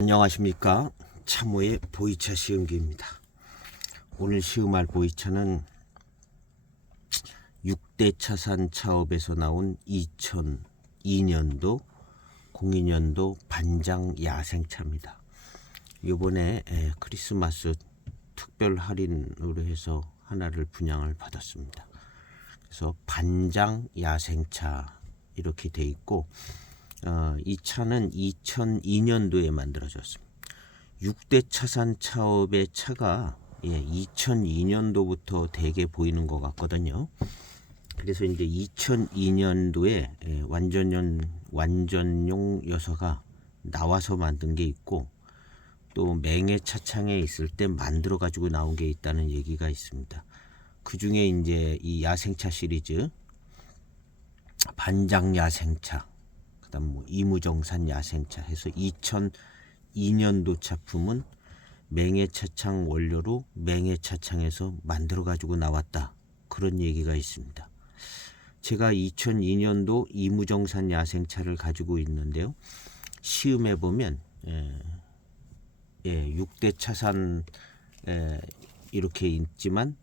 안녕하십니까. 참호의 보이차 시음기입니다. 오늘 시음할 보이차는 6대 차산 차업에서 나온 2002년도 02년도 반장 야생차입니다. 이번에 크리스마스 특별 할인으로 해서 하나를 분양을 받았습니다. 그래서 반장 야생차 이렇게 돼 있고, 이 차는 2002년도에 만들어졌습니다. 6대 차산 차업의 차가 2002년도부터 되게 보이는 것 같거든요. 그래서 이제 2002년도에 완전용 여서가 나와서 만든 게 있고, 또 맹해 차창에 있을 때 만들어 가지고 나온 게 있다는 얘기가 있습니다. 그 중에 이제 이 야생차 시리즈 반장 야생차, 그다음 뭐 이무정산 야생차 해서 2002년도 차품은 맹해차창 원료로 맹해차창에서 만들어 가지고 나왔다, 그런 얘기가 있습니다. 제가 2002년도 이무정산 야생차를 가지고 있는데요, 시음해 보면 6대 차산 이렇게 있지만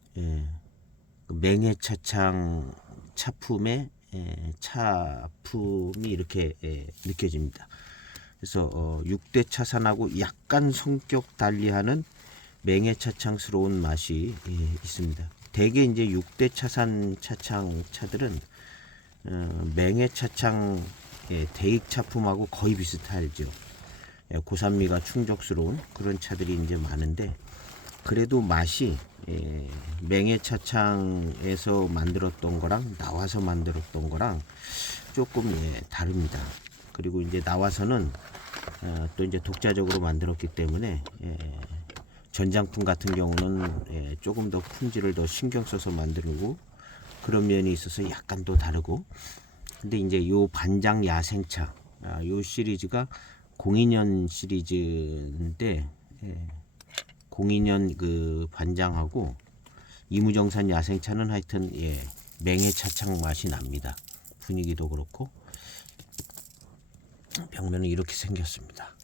맹해차창 차품의 차품이 이렇게 느껴집니다. 그래서 6대 차산하고 약간 성격 달리하는 맹해차창스러운 맛이 있습니다. 대개 이제 6대 차산 차창 차들은 맹해차창 대익 차품하고 거의 비슷하죠. 고산미가 충족스러운 그런 차들이 이제 많은데, 그래도 맛이 맹해차창에서 만들었던 거랑 나와서 만들었던 거랑 조금 다릅니다. 그리고 이제 나와서는 또 이제 독자적으로 만들었기 때문에 전장품 같은 경우는 조금 더 품질을 더 신경 써서 만들고 그런 면이 있어서 약간 또 다르고. 근데 이제 요 반장 야생차 요 시리즈가 02년 시리즈인데 02년 그 반장하고 이무정산 야생차는 하여튼 맹해차창 맛이 납니다. 분위기도 그렇고. 벽면은 이렇게 생겼습니다.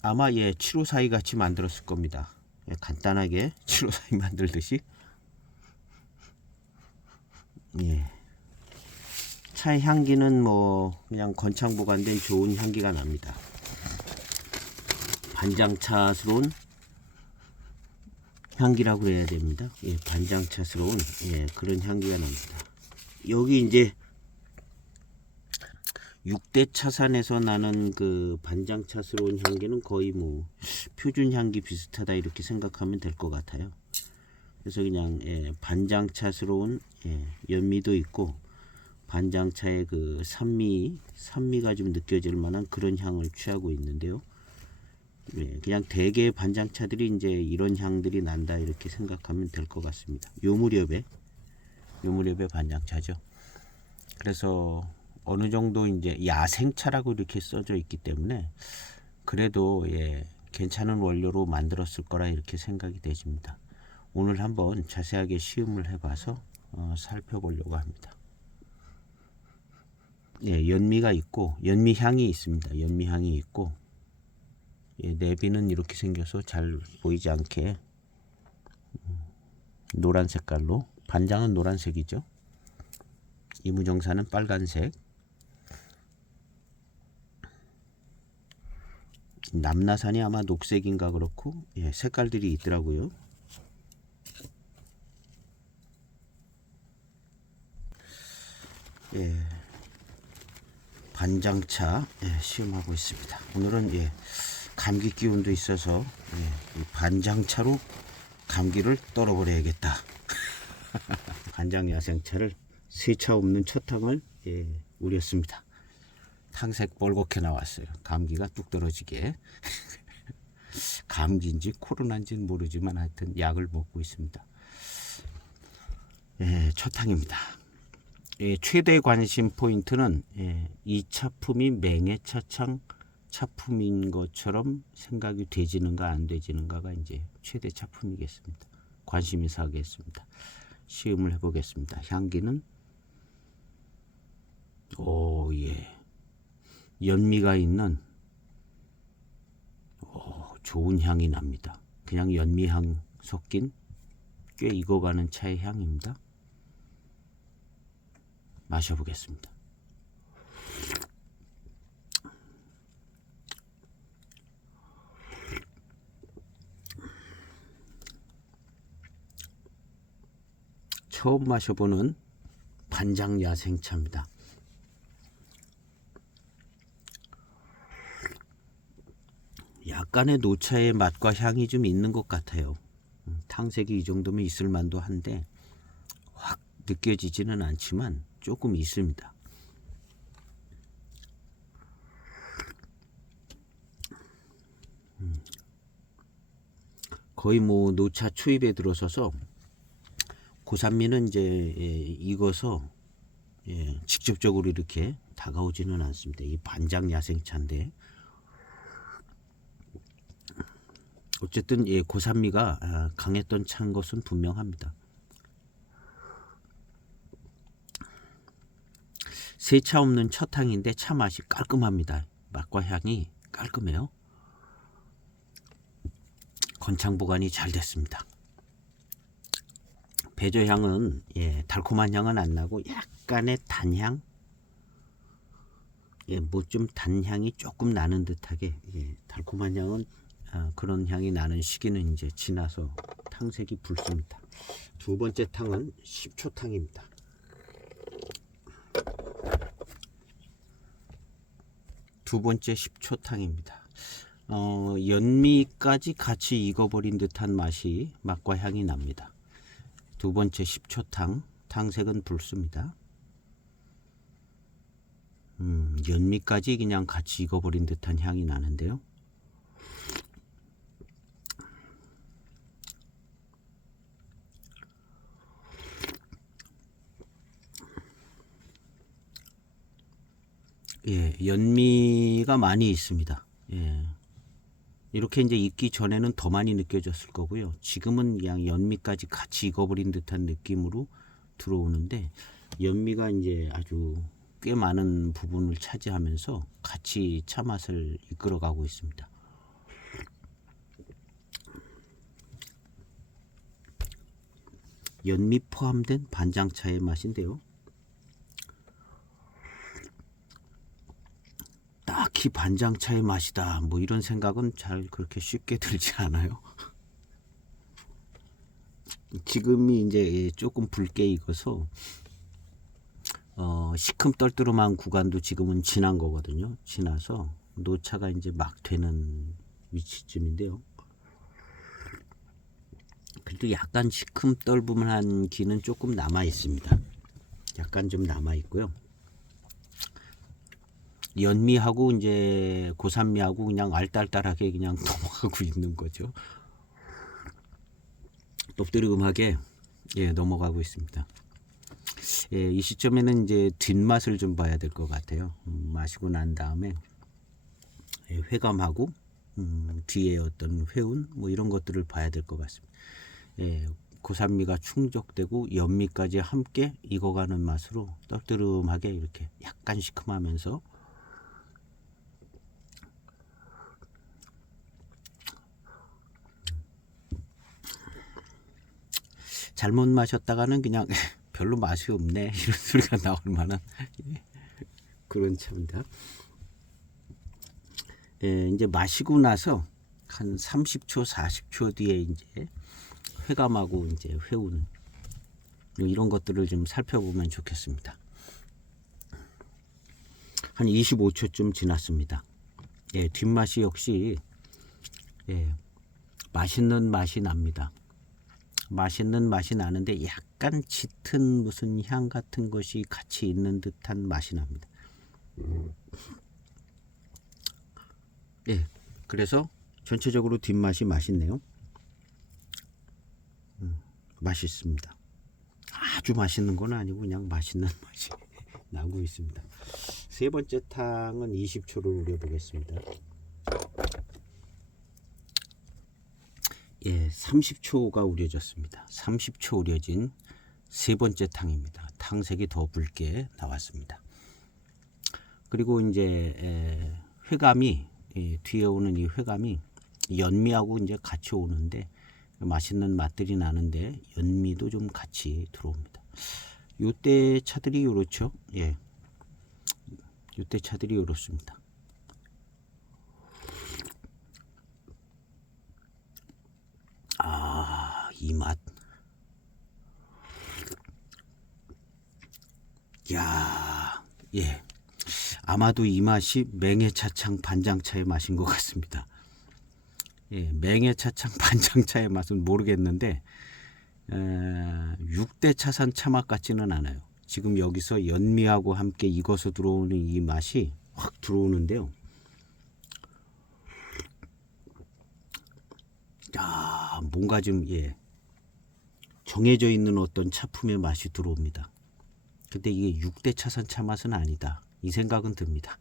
아마 754이 같이 만들었을 겁니다. 간단하게 754이 만들듯이. 차의 향기는 뭐 그냥 건창보관된 좋은 향기가 납니다. 반장차스러운 향기라고 해야 됩니다. 반장차스러운 그런 향기가 납니다. 여기 이제 6대 차산에서 나는 그 반장차스러운 향기는 거의 뭐 표준 향기 비슷하다 이렇게 생각하면 될 것 같아요. 그래서 그냥 반장차스러운 연미도 있고, 반장차의 그 산미가 좀 느껴질 만한 그런 향을 취하고 있는데요. 그냥 대개 반장차들이 이제 이런 향들이 난다 이렇게 생각하면 될 것 같습니다. 요 무렵에 반장차죠. 그래서 어느 정도 이제 야생차라고 이렇게 써져 있기 때문에 그래도 괜찮은 원료로 만들었을 거라 이렇게 생각이 되십니다. 오늘 한번 자세하게 시음을 해봐서 살펴보려고 합니다. 연미가 있고 연미 향이 있습니다. 연미 향이 있고, 내비는 이렇게 생겨서 잘 보이지 않게 노란 색깔로, 반장은 노란색이죠. 이무정산은 빨간색, 남나산이 아마 녹색인가 그렇고 색깔들이 있더라고요. 반장차 시음하고 있습니다. 오늘은 감기 기운도 있어서 이 반장차로 감기를 떨어버려야겠다. 반장 야생차를 세차 없는 첫탕을 우렸습니다. 탕색 뻘겋게 나왔어요. 감기가 뚝 떨어지게. 감기인지 코로나인지는 모르지만 하여튼 약을 먹고 있습니다. 첫탕입니다. 최대 관심 포인트는 이 차품이 맹해차창 차품인 것처럼 생각이 되지는가 안 되지는가가 이제 최대 차품이겠습니다. 관심이 사겠습니다. 시음을 해보겠습니다. 향기는 예, 연미가 있는 좋은 향이 납니다. 그냥 연미향 섞인 꽤 익어가는 차의 향입니다. 마셔보겠습니다. 처음 마셔보는 반장 야생차입니다. 약간의 노차의 맛과 향이 좀 있는 것 같아요. 탕색이 이 정도면 있을 만도 한데 확 느껴지지는 않지만 조금 있습니다. 거의 뭐 노차 초입에 들어서서 고산미는 이제 익어서 직접적으로 이렇게 다가오지는 않습니다. 이 반장 야생차인데 어쨌든 고산미가 강했던 차인 것은 분명합니다. 세차 없는 첫 향인데 차 맛이 깔끔합니다. 맛과 향이 깔끔해요. 건창 보관이 잘 됐습니다. 배저향은 달콤한 향은 안 나고 약간의 단향, 뭐 좀 단향이 조금 나는 듯하게 달콤한 향은 그런 향이 나는 시기는 이제 지나서 탕색이 붉습니다. 두 번째 탕은 10초 탕입니다. 두 번째 10초 탕입니다. 연미까지 같이 익어버린 듯한 맛과 향이 납니다. 두 번째 10초 탕색은 붉습니다. 연미까지 그냥 같이 익어버린 듯한 향이 나는데요. 연미가 많이 있습니다. 이렇게 이제 익기 전에는 더 많이 느껴졌을 거고요. 지금은 그냥 연미까지 같이 익어버린 듯한 느낌으로 들어오는데 연미가 이제 아주 꽤 많은 부분을 차지하면서 같이 차 맛을 이끌어가고 있습니다. 연미 포함된 반장차의 맛인데요. 딱히 반장차의 맛이다 뭐 이런 생각은 잘 그렇게 쉽게 들지 않아요. 지금이 이제 조금 붉게 익어서 시큼떨뜨름한 구간도 지금은 지난 거거든요. 지나서 노차가 이제 막 되는 위치쯤인데요. 그래도 약간 시큼떨분한 기는 조금 남아 있습니다. 약간 좀 남아 있고요. 연미하고 이제 고산미하고 그냥 알딸딸하게 그냥 넘어가고 있는 거죠. 똑뜨름하게 넘어가고 있습니다. 이 시점에는 이제 뒷맛을 좀 봐야 될 것 같아요. 마시고 난 다음에 회감하고 뒤에 어떤 회운 뭐 이런 것들을 봐야 될 것 같습니다. 고산미가 충족되고 연미까지 함께 익어가는 맛으로 떡뜨름하게 이렇게 약간 시큼하면서 잘못 마셨다가는 그냥 별로 맛이 없네 이런 소리가 나올 만한 그런 차입니다. 이제 마시고 나서 한 30초 40초 뒤에 이제 회감하고 이제 회운 이런 것들을 좀 살펴보면 좋겠습니다. 한 25초쯤 지났습니다. 뒷맛이 역시 맛있는 맛이 납니다. 맛있는 맛이 나는데 약간 짙은 무슨 향 같은 것이 같이 있는 듯한 맛이 납니다. 그래서 전체적으로 뒷맛이 맛있네요. 맛있습니다. 아주 맛있는 건 아니고 그냥 맛있는 맛이 나고 있습니다. 세 번째 탕은 20초를 우려 보겠습니다. 30초가 우려졌습니다. 30초 우려진 세 번째 탕입니다. 탕색이 더 붉게 나왔습니다. 그리고 이제 회감이 뒤에 오는 이 회감이 연미하고 이제 같이 오는데 맛있는 맛들이 나는데 연미도 좀 같이 들어옵니다. 요때 차들이 요렇죠. 예. 요때 차들이 요렇습니다. 아, 이 맛. 야, 예. 아마도 이 맛이 맹해차창 반장차의 맛인 것 같습니다. 예, 맹해차창 반장차의 맛은 모르겠는데 6대 차산 차맛 같지는 않아요. 지금 여기서 연미하고 함께 익어서 들어오는 이 맛이 확 들어오는데요. 야, 뭔가 좀 정해져 있는 어떤 차품의 맛이 들어옵니다. 근데 이게 6대 차산 차 맛은 아니다. 이 생각은 듭니다.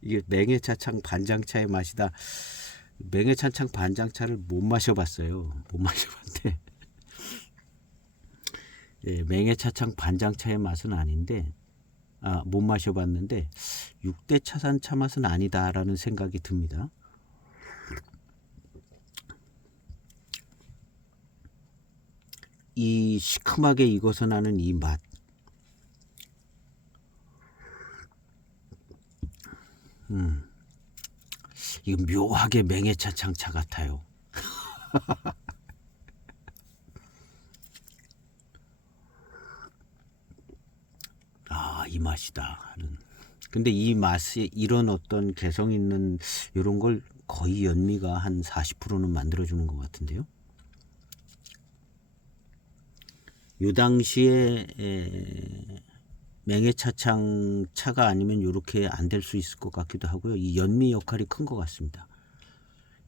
이게 맹해차창 반장차의 맛이다. 맹해차창 반장차를 못 마셔봤어요. 못 마셔봤는데 맹해차창 반장차의 맛은 아닌데 못 마셔봤는데 6대 차산 차 맛은 아니다라는 생각이 듭니다. 이 시큼하게 익어서 나는 이 맛. 이거 묘하게 맹해차창 차 같아요. 이 맛이다. 근데 이 맛에 이런 어떤 개성 있는 이런 걸 거의 연미가 한 40%는 만들어주는 것 같은데요. 요 당시에 맹해차창 차가 아니면 이렇게 안 될 수 있을 것 같기도 하고요. 이 연미 역할이 큰 것 같습니다.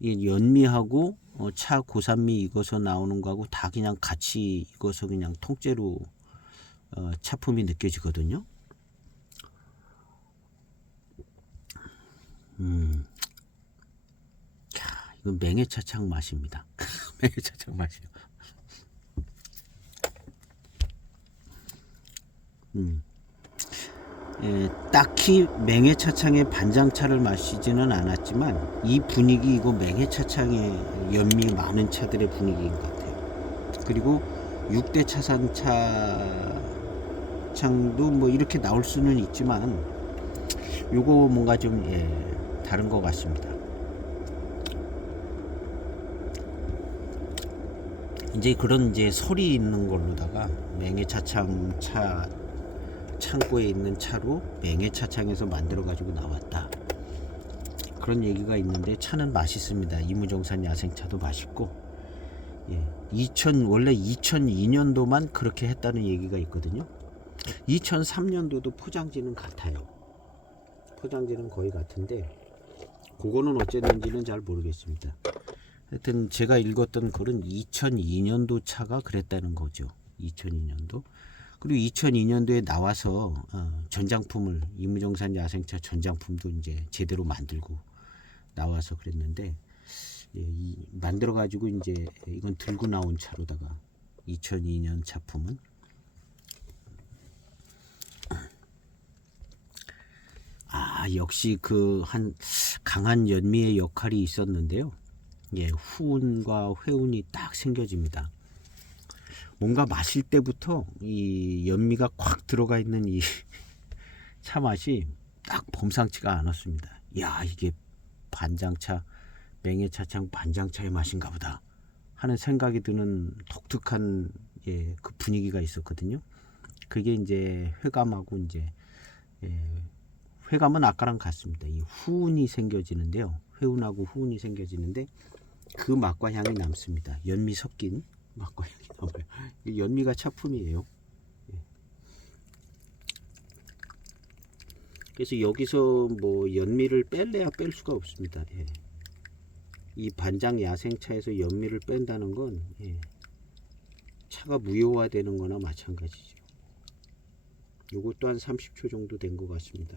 이 연미하고 차 고산미 익어서 나오는 거하고 다 그냥 같이 익어서 그냥 통째로 차품이 느껴지거든요. 이건 맹해차창 맛입니다. 맹해차창 맛이요. 딱히 맹해차창의 반장차를 마시지는 않았지만 이 분위기 이거 맹해차창의 연미 많은 차들의 분위기인 것 같아요. 그리고 6대 차산차창도 뭐 이렇게 나올 수는 있지만 요거 뭔가 좀 다른 것 같습니다. 이제 그런 이제 설이 있는 걸로다가 맹해차창 차 창고에 있는 차로 맹해차창에서 만들어 가지고 나왔다. 그런 얘기가 있는데 차는 맛있습니다. 이무정산 야생차도 맛있고 원래 2002년도만 그렇게 했다는 얘기가 있거든요. 2003년도도 포장지는 같아요. 포장지는 거의 같은데 그거는 어쨌는지는 잘 모르겠습니다. 하여튼 제가 읽었던 글은 2002년도 차가 그랬다는 거죠. 2002년도. 그리고 2002년도에 나와서 전장품을 이무정산 야생차 전장품도 이제 제대로 만들고 나와서 그랬는데 만들어 가지고 이제 이건 들고 나온 차로다가 2002년 차품은 역시 그 한 강한 연미의 역할이 있었는데요. 후운과 회운이 딱 생겨집니다. 뭔가 마실 때부터 이 연미가 콱 들어가 있는 이 차 맛이 딱 범상치가 않았습니다. 야, 이게 반장차, 맹해차창 반장차의 맛인가 보다 하는 생각이 드는 독특한 그 분위기가 있었거든요. 그게 이제 회감하고 이제 회감은 아까랑 같습니다. 이 후운이 생겨지는데요. 회운하고 후운이 생겨지는데 그 맛과 향이 남습니다. 연미 섞인 맛과 향이 나와요. 연미가 차품이에요. 그래서 여기서 뭐 연미를 뺄래야 뺄 수가 없습니다. 이 반장 야생차에서 연미를 뺀다는 건 차가 무효화되는 거나 마찬가지죠. 요것도 한 30초 정도 된 것 같습니다.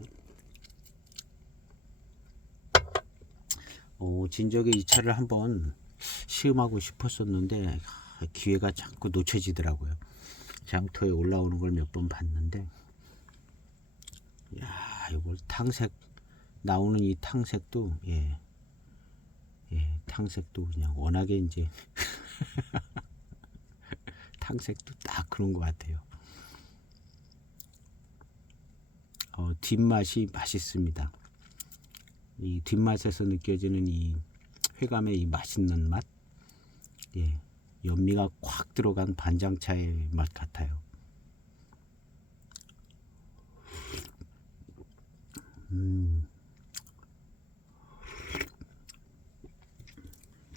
진작에 이 차를 한번 시음하고 싶었었는데 기회가 자꾸 놓쳐지더라고요. 장터에 올라오는 걸 몇 번 봤는데, 야, 이걸 탕색 나오는 이 탕색도 탕색도 그냥 워낙에 이제 탕색도 딱 그런 것 같아요. 뒷맛이 맛있습니다. 이 뒷맛에서 느껴지는 이 회감의 이 맛있는 맛, 연미가 콱 들어간 반장차의 맛 같아요.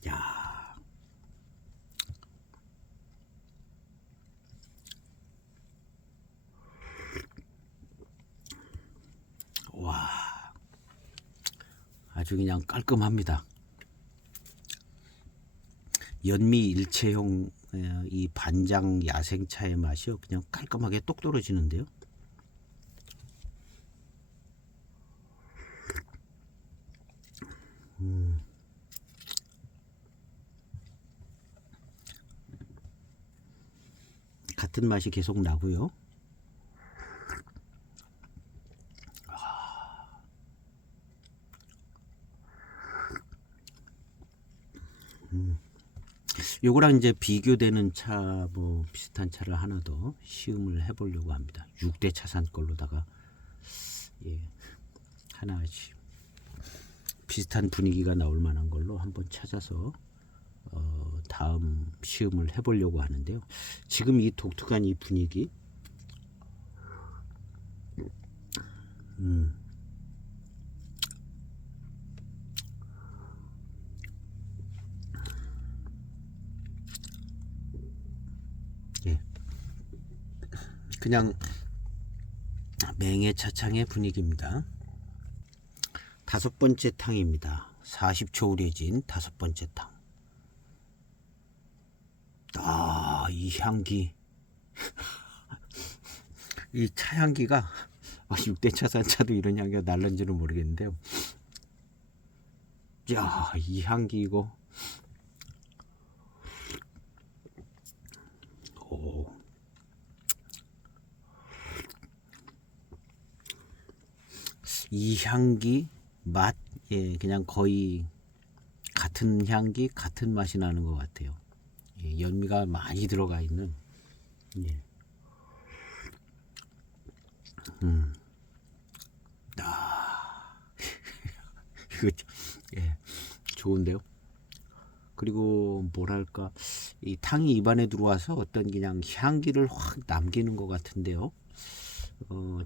야, 와, 아주 그냥 깔끔합니다. 연미 일체형 이 반장 야생차의 맛이요, 그냥 깔끔하게 똑 떨어지는데요. 같은 맛이 계속 나고요. 요거랑 이제 비교되는 차, 뭐 비슷한 차를 하나 더 시음을 해보려고 합니다. 6대 차산 걸로다가 하나씩 비슷한 분위기가 나올 만한 걸로 한번 찾아서 다음 시음을 해보려고 하는데요. 지금 이 독특한 이 분위기, 그냥 맹해 차창의 분위기입니다. 5번째 탕입니다. 40초 우려진 5번째 탕. 이 향기, 이 차 향기가 6대 차산 차도 이런 향기가 날는지는 모르겠는데요. 야, 이 향기 이거 이 향기 맛, 그냥 거의 같은 향기 같은 맛이 나는 것 같아요. 연미가 많이 들어가 있는. 이거 좋은데요. 그리고 뭐랄까, 이 탕이 입안에 들어와서 어떤 그냥 향기를 확 남기는 것 같은데요.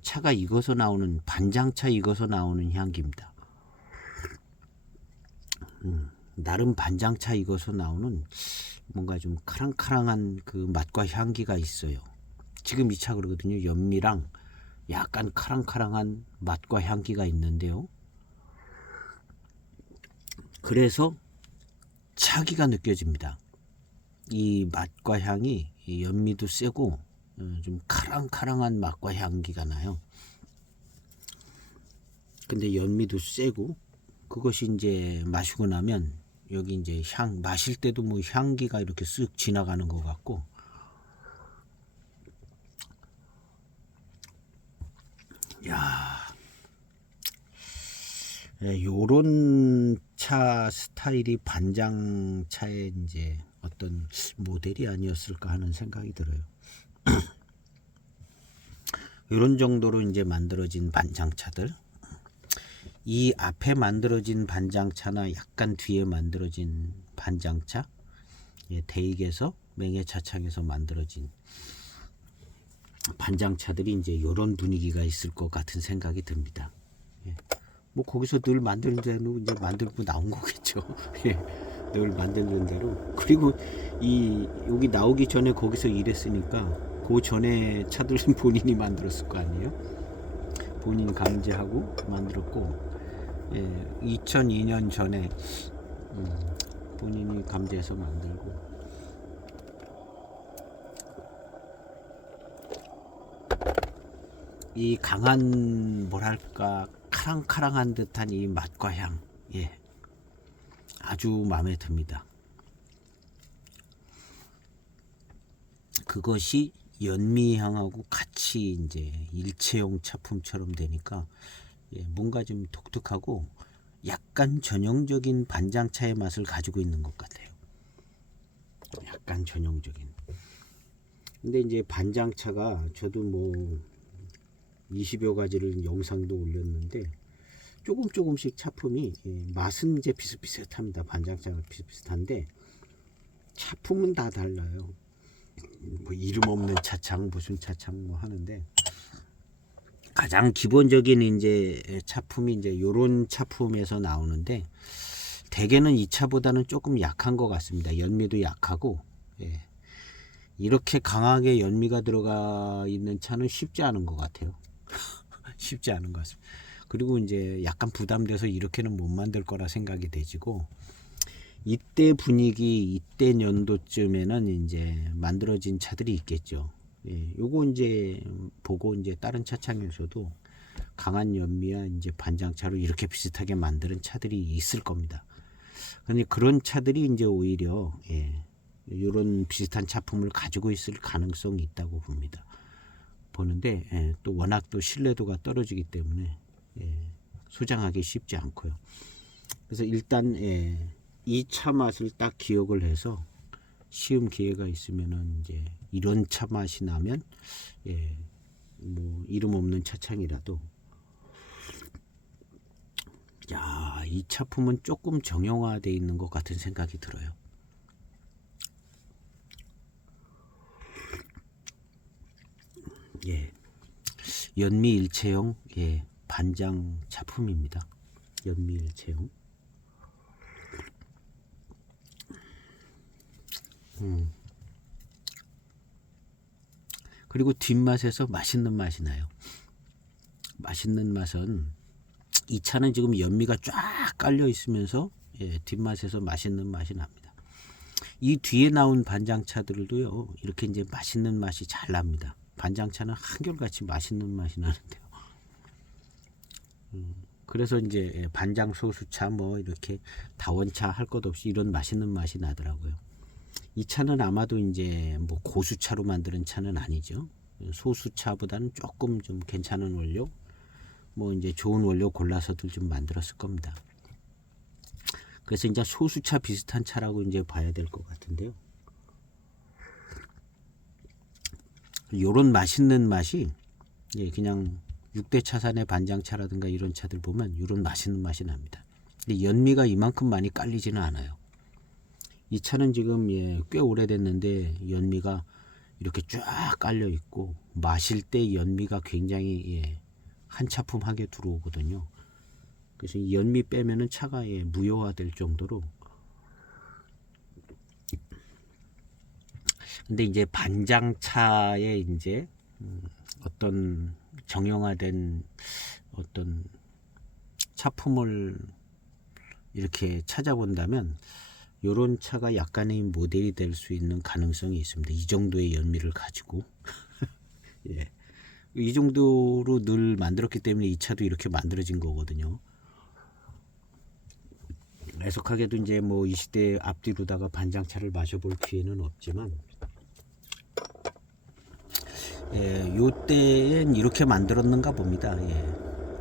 차가 익어서 나오는, 반장차 익어서 나오는 향기입니다. 나름 반장차 익어서 나오는 뭔가 좀 카랑카랑한 그 맛과 향기가 있어요. 지금 이 차 그러거든요. 연미랑 약간 카랑카랑한 맛과 향기가 있는데요. 그래서 차기가 느껴집니다. 이 맛과 향이, 이 연미도 세고 좀 카랑카랑한 맛과 향기가 나요. 근데 연미도 세고, 그것이 이제 마시고 나면 여기 이제 마실 때도 뭐 향기가 이렇게 쓱 지나가는 것 같고, 요런 차 스타일이 반장차의 이제 어떤 모델이 아니었을까 하는 생각이 들어요. 이런 정도로 이제 만들어진 반장차들, 이 앞에 만들어진 반장차나 약간 뒤에 만들어진 반장차, 대익에서 맹해차창에서 만들어진 반장차들이 이제 이런 분위기가 있을 것 같은 생각이 듭니다. 뭐 거기서 늘 만드는 대로 이제 만들고 나온 거겠죠. 늘 만드는 대로. 그리고 여기 나오기 전에 거기서 일했으니까 그 전에 차들은 본인이 만들었을 거 아니에요. 본인 감지하고 만들었고, 2002년 전에 본인이 감지해서 만들고. 이 강한, 뭐랄까, 카랑카랑한 듯한 이 맛과 향, 아주 마음에 듭니다. 그것이 연미향하고 같이 이제 일체형 차품처럼 되니까 뭔가 좀 독특하고 약간 전형적인 반장차의 맛을 가지고 있는 것 같아요. 약간 전형적인. 근데 이제 반장차가 저도 뭐 20여 가지를 영상도 올렸는데 조금씩 차품이 맛은 이제 비슷비슷합니다. 반장차가 비슷비슷한데 차품은 다 달라요. 뭐 이름 없는 차창 무슨 차창 뭐 하는데 가장 기본적인 이제 차품이 이제 요런 차품에서 나오는데 대개는 이 차보다는 조금 약한 것 같습니다. 연미도 약하고 이렇게 강하게 연미가 들어가 있는 차는 쉽지 않은 것 같아요. 쉽지 않은 것 같습니다. 그리고 이제 약간 부담돼서 이렇게는 못 만들 거라 생각이 되지고 이때 분위기 이때 연도쯤에는 이제 만들어진 차들이 있겠죠. 요거 이제 보고 이제 다른 차창에서도 강한 연미와 이제 반장차로 이렇게 비슷하게 만드는 차들이 있을 겁니다. 근데 그런 차들이 이제 오히려 이런 비슷한 차품을 가지고 있을 가능성이 있다고 봅니다. 보는데 또 워낙 또 신뢰도가 떨어지기 때문에 소장하기 쉽지 않고요. 그래서 일단 이 차 맛을 딱 기억을 해서 시험 기회가 있으면은 이제 이런 차 맛이 나면 뭐 이름 없는 차창이라도 야, 이 차품은 조금 정형화되어 있는 것 같은 생각이 들어요. 연미 일체형 반장 차품입니다. 연미 일체형. 그리고 뒷맛에서 맛있는 맛이 나요. 맛있는 맛은 이 차는 지금 연미가 쫙 깔려 있으면서 뒷맛에서 맛있는 맛이 납니다. 이 뒤에 나온 반장차들도요 이렇게 이제 맛있는 맛이 잘 납니다. 반장차는 한결같이 맛있는 맛이 나는데요. 그래서 이제 반장 소수차 뭐 이렇게 다원차 할 것 없이 이런 맛있는 맛이 나더라고요. 이 차는 아마도 이제 뭐 고수차로 만드는 차는 아니죠. 소수차보다는 조금 좀 괜찮은 원료, 뭐 이제 좋은 원료 골라서들 좀 만들었을 겁니다. 그래서 이제 소수차 비슷한 차라고 이제 봐야 될 것 같은데요. 요런 맛있는 맛이 그냥 6대 차산의 반장차라든가 이런 차들 보면 요런 맛있는 맛이 납니다. 근데 연미가 이만큼 많이 깔리지는 않아요. 이 차는 지금 꽤 오래됐는데 연미가 이렇게 쫙 깔려 있고 마실 때 연미가 굉장히 한 차품하게 들어오거든요. 그래서 이 연미 빼면은 차가 무효화될 정도로. 근데 이제 반장차에 이제 어떤 정형화된 어떤 차품을 이렇게 찾아본다면 요런 차가 약간의 모델이 될 수 있는 가능성이 있습니다. 이 정도의 연미를 가지고 이 정도로 늘 만들었기 때문에 이 차도 이렇게 만들어진 거거든요. 애석하게도 이제 뭐 이 시대 앞뒤로다가 반장차를 마셔볼 기회는 없지만 요때엔 이렇게 만들었는가 봅니다.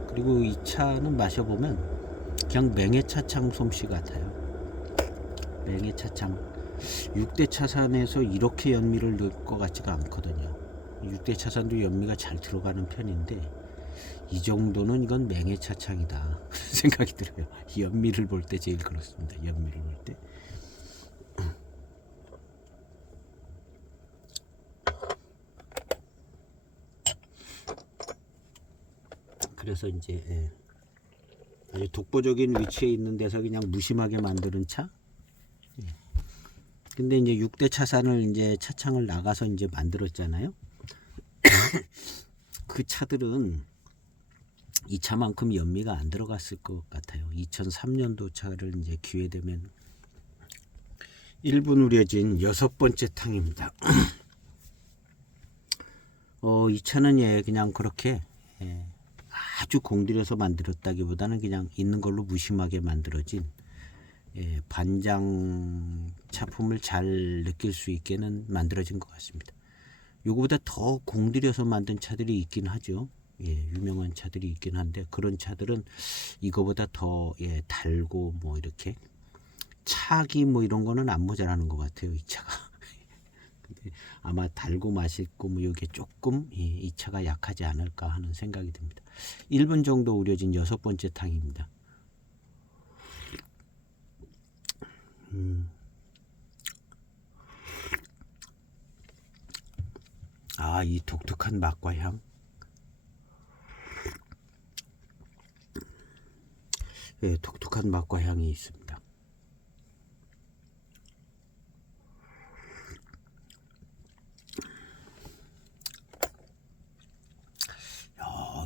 그리고 이 차는 마셔보면 그냥 맹해차창 솜씨 같아요. 맹해차창 6대 차산에서 이렇게 연미를 넣을 것 같지가 않거든요. 6대 차산도 연미가 잘 들어가는 편인데 이 정도는 이건 맹해차창이다 생각이 들어요. 연미를 볼 때 제일 그렇습니다. 연미를 볼 때. 그래서 이제 아주 독보적인 위치에 있는 데서 그냥 무심하게 만드는 차. 근데 이제 6대 차산을 이제 차창을 나가서 이제 만들었잖아요. 그 차들은 이 차만큼 연미가 안 들어갔을 것 같아요. 2003년도 차를 이제 기회 되면 1분 우려진 6번째 탕입니다. 이 차는 그냥 그렇게 아주 공들여서 만들었다기보다는 그냥 있는 걸로 무심하게 만들어진 반장 차품을 잘 느낄 수 있게는 만들어진 것 같습니다. 요거보다 더 공들여서 만든 차들이 있긴 하죠. 예, 유명한 차들이 있긴 한데 그런 차들은 이거보다 더 예, 달고 뭐 이렇게 차기 뭐 이런 거는 안 모자라는 것 같아요, 이 차가. 근데 아마 달고 맛있고 뭐 이게 조금 이 차가 약하지 않을까 하는 생각이 듭니다. 1분 정도 우려진 6번째 탕입니다. 아, 이 독특한 맛과 향. 예, 독특한 맛과 향이 있습니다.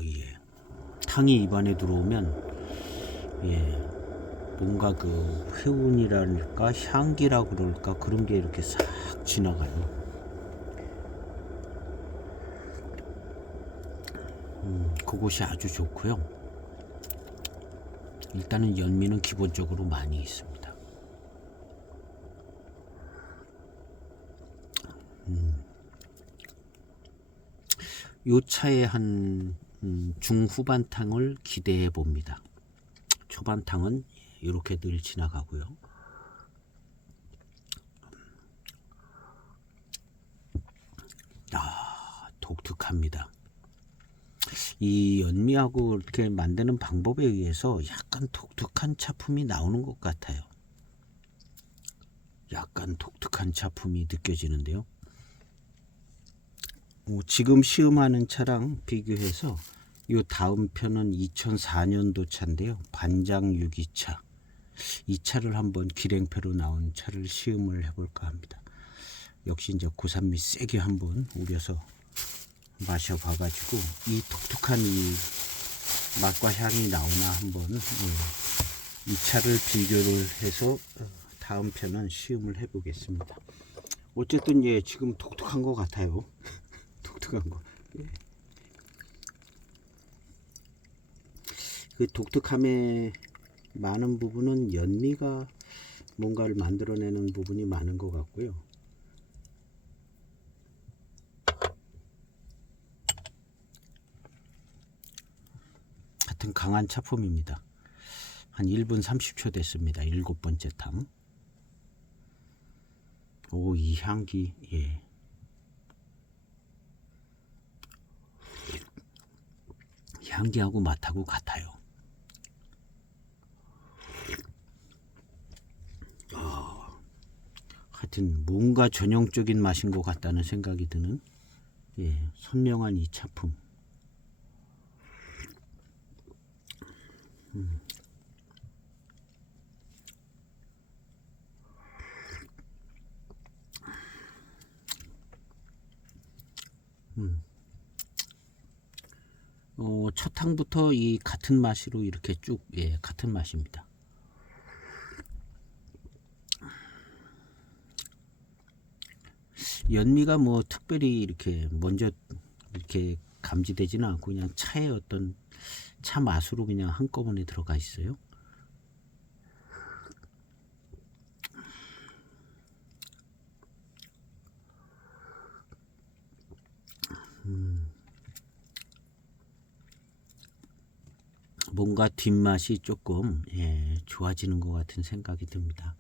예. 탕이 입안에 들어오면 예, 뭔가 그 회운이랄까 향기라 그럴까 그런 게 이렇게 싹 지나가요. 그곳이 아주 좋고요. 일단은 연미는 기본적으로 많이 있습니다. 요 차의 한 중후반탕을 기대해 봅니다. 초반탕은 이렇게 늘 지나가고요. 독특합니다. 이 연미하고 이렇게 만드는 방법에 의해서 약간 독특한 차품이 나오는 것 같아요. 약간 독특한 차품이 느껴지는데요. 지금 시음하는 차랑 비교해서 이 다음 편은 2004년도 차인데요. 반장 유기차. 이 차를 한번 기랭표로 나온 차를 시음을 해볼까 합니다. 역시 이제 고산미 세게 한번 우려서 마셔봐가지고 이 독특한 이 맛과 향이 나오나 한번 이 차를 비교를 해서 다음 편은 시음을 해보겠습니다. 어쨌든 예, 지금 독특한 것 같아요. 독특한 거. 예. 그 독특함의 많은 부분은 연미가 뭔가를 만들어내는 부분이 많은 것 같고요. 하여튼 강한 차품입니다. 한 1분 30초 됐습니다. 7번째 탕. 오, 이 향기, 예. 향기하고 맛하고 같아요. 하여튼 뭔가 전형적인 맛인 것 같다는 생각이 드는 예, 선명한 이 차품. 첫 탕부터 이 같은 맛으로 이렇게 쭉 예, 같은 맛입니다. 연미가 뭐 특별히 이렇게 먼저 이렇게 감지되지는 않고 그냥 차의 어떤 차 맛으로 그냥 한꺼번에 들어가 있어요. 뭔가 뒷맛이 조금 예, 좋아지는 것 같은 생각이 듭니다.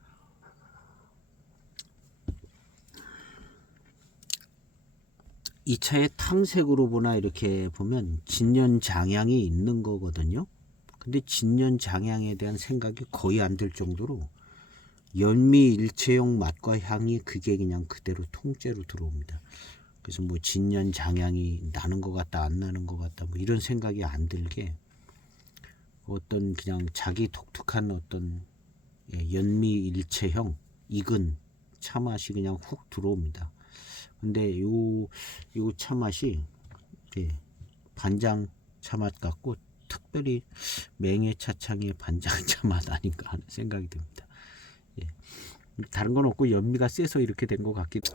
이 차의 탕색으로 보나 이렇게 보면 진년장향이 있는 거거든요. 근데 진년장향에 대한 생각이 거의 안 들 정도로 연미 일체형 맛과 향이 그게 그냥 그대로 통째로 들어옵니다. 그래서 뭐 진년장향이 나는 것 같다 안 나는 것 같다 뭐 이런 생각이 안 들게 어떤 그냥 자기 독특한 어떤 연미 일체형 익은 차 맛이 그냥 훅 들어옵니다. 근데 요 차 맛이 예, 반장 차 맛 같고 특별히 맹해 차창의 반장 차 맛 아닌가 하는 생각이 듭니다. 예. 다른 건 없고 연미가 세서 이렇게 된 것 같기도.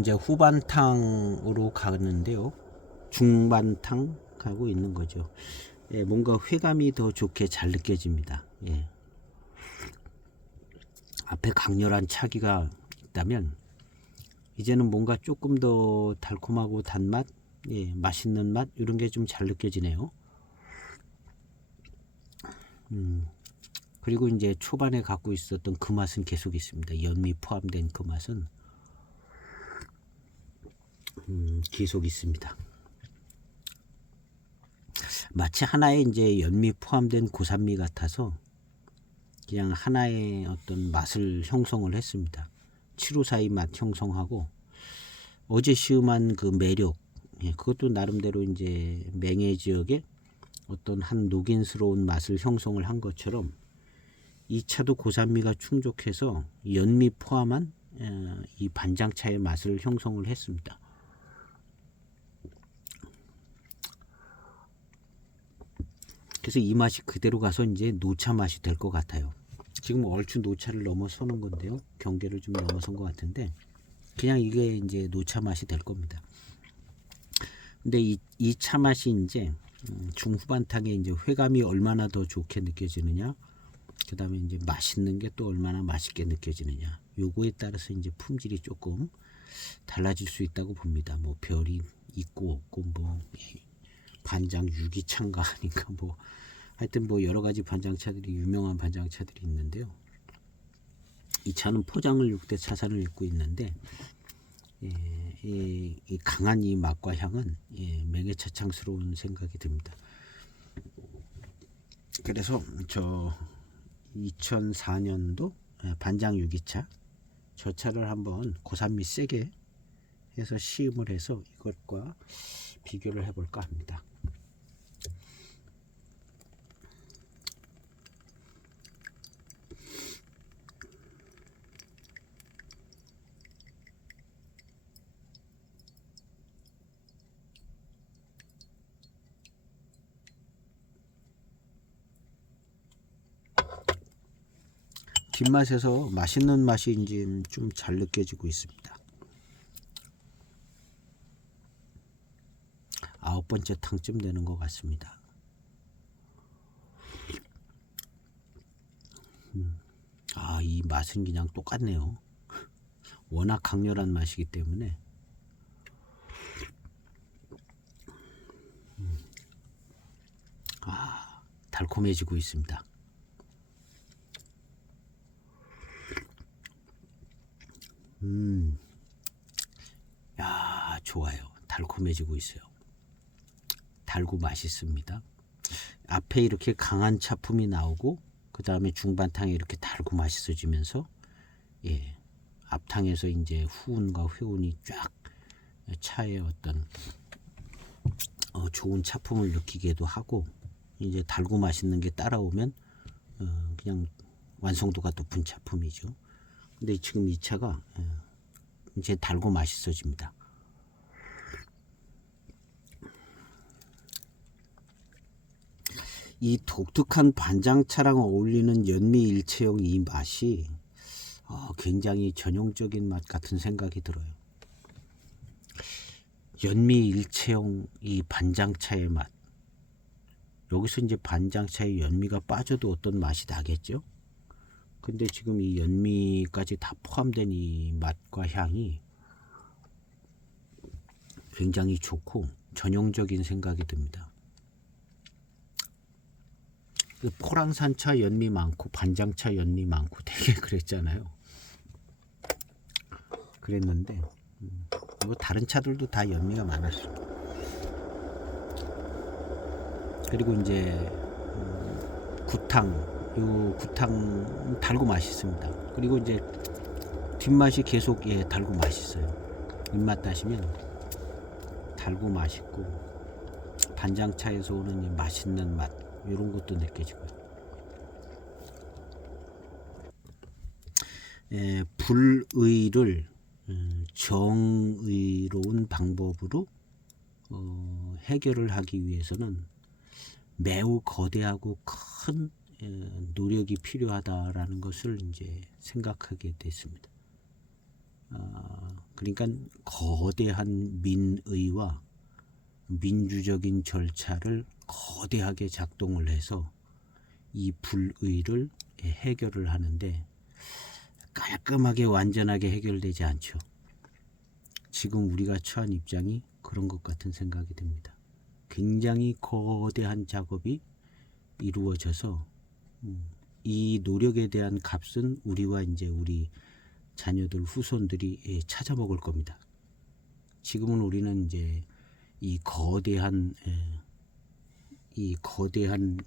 이제 후반탕으로 가는데요. 중반탕 가고 있는 거죠. 예, 뭔가 회감이 더 좋게 잘 느껴집니다. 예. 앞에 강렬한 차기가 있다면 이제는 뭔가 조금 더 달콤하고 단맛, 예, 맛있는 맛 이런 게 좀 잘 느껴지네요. 그리고 이제 초반에 갖고 있었던 그 맛은 계속 있습니다. 연미 포함된 그 맛은 계속 있습니다. 마치 하나의 이제 연미 포함된 고산미 같아서 그냥 하나의 어떤 맛을 형성을 했습니다. 754의 맛 형성하고 어제 시음한 그 매력, 예, 그것도 나름대로 이제 맹해 지역에 어떤 한 녹인스러운 맛을 형성을 한 것처럼 이 차도 고산미가 충족해서 연미 포함한 이 반장차의 맛을 형성을 했습니다. 그래서 이 맛이 그대로 가서 이제 노차 맛이 될 것 같아요. 지금 얼추 노차를 넘어서는 건데요. 경계를 좀 넘어선 것 같은데 그냥 이게 이제 노차 맛이 될 겁니다. 근데 이 차 맛이 이제 중후반탕에 이제 회감이 얼마나 더 좋게 느껴지느냐, 그 다음에 이제 맛있는 게 또 얼마나 맛있게 느껴지느냐, 요거에 따라서 이제 품질이 조금 달라질 수 있다고 봅니다. 뭐 별이 있고 없고 뭐 반장 유기차인가 하니까 뭐 하여튼 뭐 여러 가지 반장차들이 유명한 반장차들이 있는데요. 이 차는 포장을 6대 차선을 입고 있는데 이 강한 이 맛과 향은 맹해차창스러운 생각이 듭니다. 그래서 저 2004년도 반장 유기차 저 차를 한번 고산미 세게 해서 시음을 해서 이것과 비교를 해볼까 합니다. 뒷맛에서 맛있는 맛이 이제 좀 잘 느껴지고 있습니다. 9번째 탕쯤 되는 것 같습니다. 이 맛은 그냥 똑같네요. 워낙 강렬한 맛이기 때문에 달콤해지고 있습니다. 야, 좋아요. 달콤해지고 있어요. 달고 맛있습니다. 앞에 이렇게 강한 차품이 나오고 그 다음에 중반탕에 이렇게 달고 맛있어지면서 앞탕에서 이제 후운과 회운이 쫙 차의 어떤 좋은 차품을 느끼게도 하고 이제 달고 맛있는 게 따라오면 그냥 완성도가 높은 차품이죠. 근데 지금 이 차가 이제 달고 맛있어집니다. 이 독특한 반장차랑 어울리는 연미 일체형 이 맛이 굉장히 전형적인 맛 같은 생각이 들어요. 연미 일체형 이 반장차의 맛, 여기서 이제 반장차의 연미가 빠져도 어떤 맛이 나겠죠. 근데 지금 이 연미까지 다 포함된 이 맛과 향이 굉장히 좋고 전형적인 생각이 듭니다. 포랑산차 연미 많고 반장차 연미 많고 되게 그랬잖아요. 그랬는데 뭐 다른 차들도 다 연미가 많았어. 그리고 이제 구탕, 요 구탕 달고 맛있습니다. 그리고 이제 뒷맛이 계속 달고 맛있어요. 입맛 따시면 달고 맛있고 반장차에서 오는 이 맛있는 맛 이런 것도 느껴지고요. 불의를 정의로운 방법으로 해결을 하기 위해서는 매우 거대하고 큰 노력이 필요하다라는 것을 이제 생각하게 됐습니다. 그러니까 거대한 민의와 민주적인 절차를 거대하게 작동을 해서 이 불의를 해결을 하는데 깔끔하게 완전하게 해결되지 않죠. 지금 우리가 처한 입장이 그런 것 같은 생각이 듭니다. 굉장히 거대한 작업이 이루어져서 이 노력에 대한 값은 우리와 이제 우리 자녀들 후손들이 찾아 먹을 겁니다. 지금은 우리는 이제 이 거대한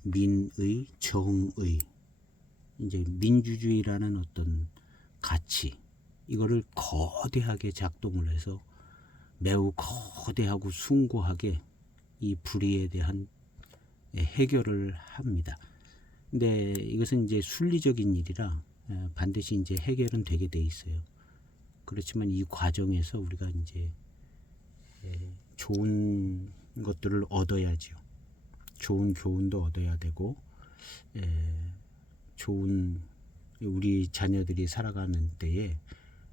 민의, 정의, 이제 민주주의라는 어떤 가치, 이거를 거대하게 작동을 해서 매우 거대하고 숭고하게 이 불의에 대한 해결을 합니다. 근데 이것은 이제 순리적인 일이라 반드시 이제 해결은 되게 돼 있어요. 그렇지만 이 과정에서 우리가 이제 좋은 것들을 얻어야죠. 좋은 교훈도 얻어야 되고, 좋은 우리 자녀들이 살아가는 때에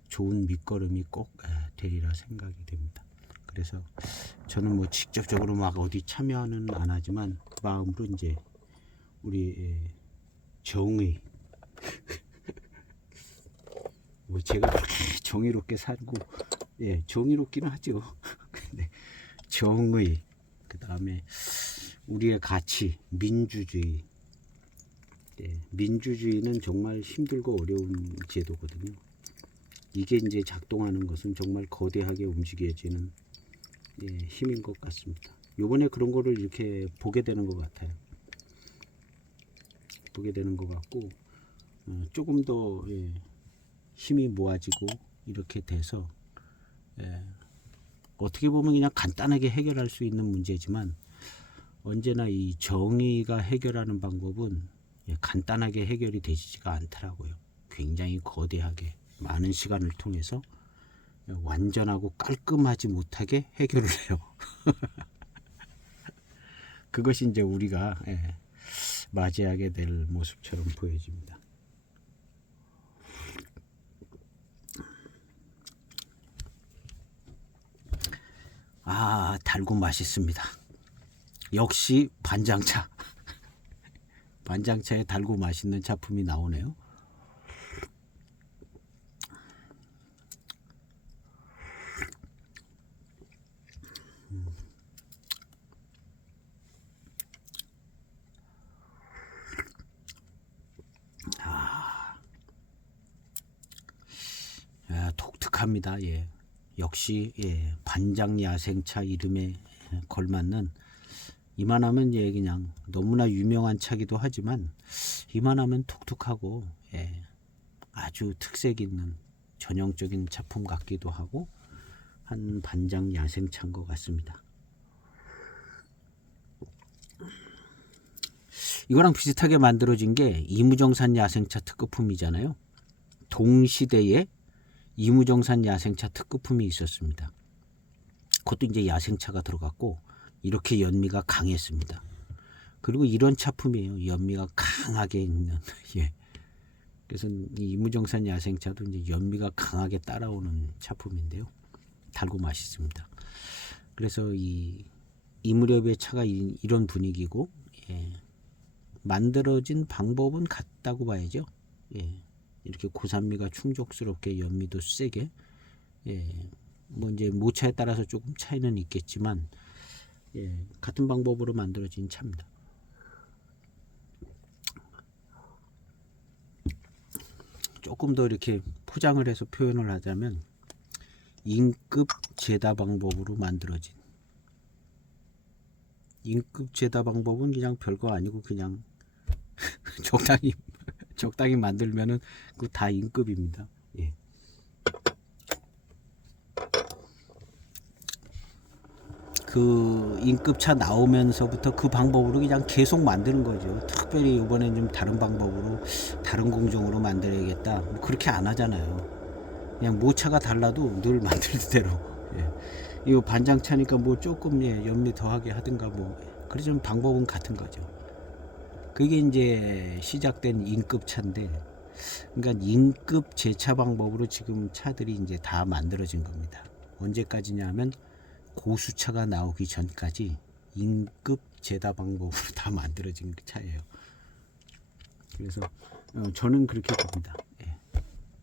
좋은 밑거름이 꼭 되리라 생각이 됩니다. 그래서 저는 뭐 직접적으로 막 어디 참여는 안 하지만 마음으로 이제 우리 정의 뭐 제가 그렇게 정의롭게 살고 정의롭기는 하죠. 근데 정의, 그 다음에 우리의 가치, 민주주의. 민주주의는 정말 힘들고 어려운 제도거든요. 이게 이제 작동하는 것은 정말 거대하게 움직여지는 힘인 것 같습니다. 요번에 그런 거를 이렇게 보게 되는 것 같아요. 보게 되는 것 같고, 조금 더 힘이 모아지고 이렇게 돼서 어떻게 보면 그냥 간단하게 해결할 수 있는 문제지만, 언제나 이 정의가 해결하는 방법은 간단하게 해결이 되지가 않더라고요. 굉장히 거대하게 많은 시간을 통해서 완전하고 깔끔하지 못하게 해결을 해요. 그것이 이제 우리가 맞이하게 될 모습처럼 보여집니다. 아, 달고 맛있습니다. 역시 반장차. 반장차에 달고 맛있는 작품이 나오네요. 독특합니다. 역시 반장 야생차 이름에 걸맞는, 이만하면 그냥 너무나 유명한 차기도 하지만 이만하면 독특하고 아주 특색 있는 전형적인 작품 같기도 하고 한 반장 야생차인 것 같습니다. 이거랑 비슷하게 만들어진 게 이무정산 야생차 특급품이잖아요. 동시대에 이무정산 야생차 특급품이 있었습니다. 그것도 이제 야생차가 들어갔고 이렇게 연미가 강했습니다. 그리고 이런 차품이에요. 연미가 강하게 있는. 그래서 이 이무정산 야생차도 이제 연미가 강하게 따라오는 차품인데요. 달고 맛있습니다. 그래서 이 무렵의 차가 이런 분위기고, 만들어진 방법은 같다고 봐야죠. 이렇게 고산미가 충족스럽게 연미도 세게, 뭐 이제 모차에 따라서 조금 차이는 있겠지만, 같은 방법으로 만들어진 차입니다. 조금 더 이렇게 포장을 해서 표현을 하자면 인급 제다 방법으로 만들어진, 인급 제다 방법은 그냥 별거 아니고 그냥 적당히 만들면은 그 다 인급입니다. 그 인급차 나오면서부터 그 방법으로 그냥 계속 만드는 거죠. 특별히 이번엔 좀 다른 방법으로, 다른 공정으로 만들어야겠다, 뭐 그렇게 안 하잖아요. 그냥 모차가 달라도 늘 만들던 대로. 이거 반장차니까 뭐 조금 연미 더하게 하든가 뭐, 그러지만 방법은 같은 거죠. 그게 이제 시작된 인급차인데, 그러니까 인급 제차 방법으로 지금 차들이 이제 다 만들어진 겁니다. 언제까지냐면 고수차가 나오기 전까지 인급 제다 방법으로 다 만들어진 차예요. 그래서 저는 그렇게 봅니다.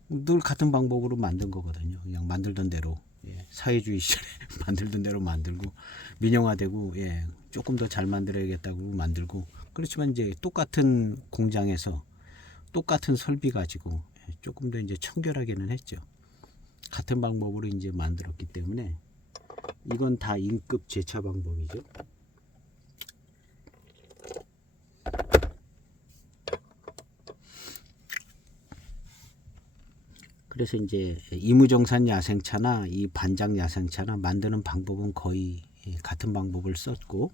늘 같은 방법으로 만든 거거든요. 그냥 만들던 대로 예, 사회주의 시절에 만들던 대로 만들고 민영화되고 예, 조금 더 잘 만들어야겠다고 만들고 그렇지만 이제 똑같은 공장에서 똑같은 설비 가지고 예, 조금 더 이제 청결하게는 했죠. 같은 방법으로 이제 만들었기 때문에 이건 다 인급 제차 방법이죠. 그래서 이제 이무정산 야생차나 이 반장 야생차나 만드는 방법은 거의 같은 방법을 썼고,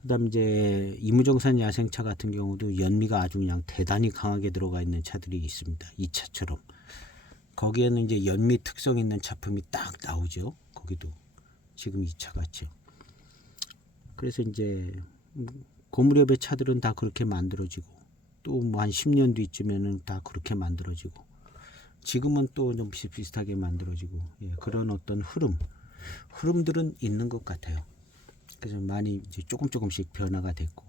그다음 이제 이무정산 야생차 같은 경우도 연미가 아주 그냥 대단히 강하게 들어가 있는 차들이 있습니다. 이 차처럼 거기에는 이제 연미 특성 있는 차품이 딱 나오죠. 거기도 지금 이 차 같죠. 그래서 이제 고무렵의 차들은 다 그렇게 만들어지고 또 뭐 한 10년 뒤쯤에는 다 그렇게 만들어지고 지금은 또 좀 비슷비슷하게 만들어지고 예, 그런 어떤 흐름들은 있는 것 같아요. 그래서 많이 이제 조금씩 변화가 됐고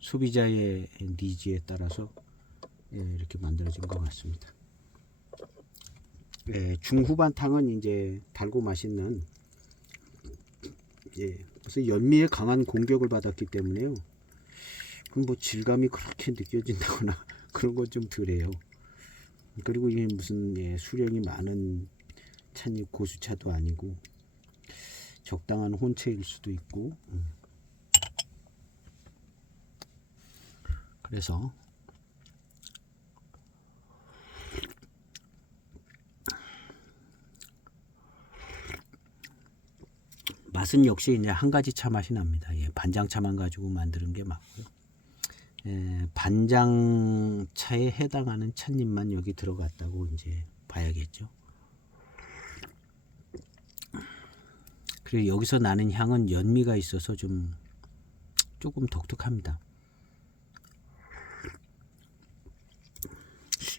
소비자의 니즈에 따라서 예, 이렇게 만들어진 것 같습니다. 예, 중후반탕은 이제 달고 맛있는 예, 무슨 연미에 강한 공격을 받았기 때문에요. 그럼 뭐 질감이 그렇게 느껴진다거나 그런 건 좀 덜해요. 그리고 이 무슨 예, 수령이 많은 찻잎 고수차도 아니고 적당한 혼체일 수도 있고 그래서 맛은 역시 이제 한 가지 차 맛이 납니다. 예, 반장차만 가지고 만드는 게 맞고요. 예, 반장차에 해당하는 찻잎만 여기 들어갔다고 이제 봐야겠죠. 그리고 여기서 나는 향은 연미가 있어서 조금 독특합니다.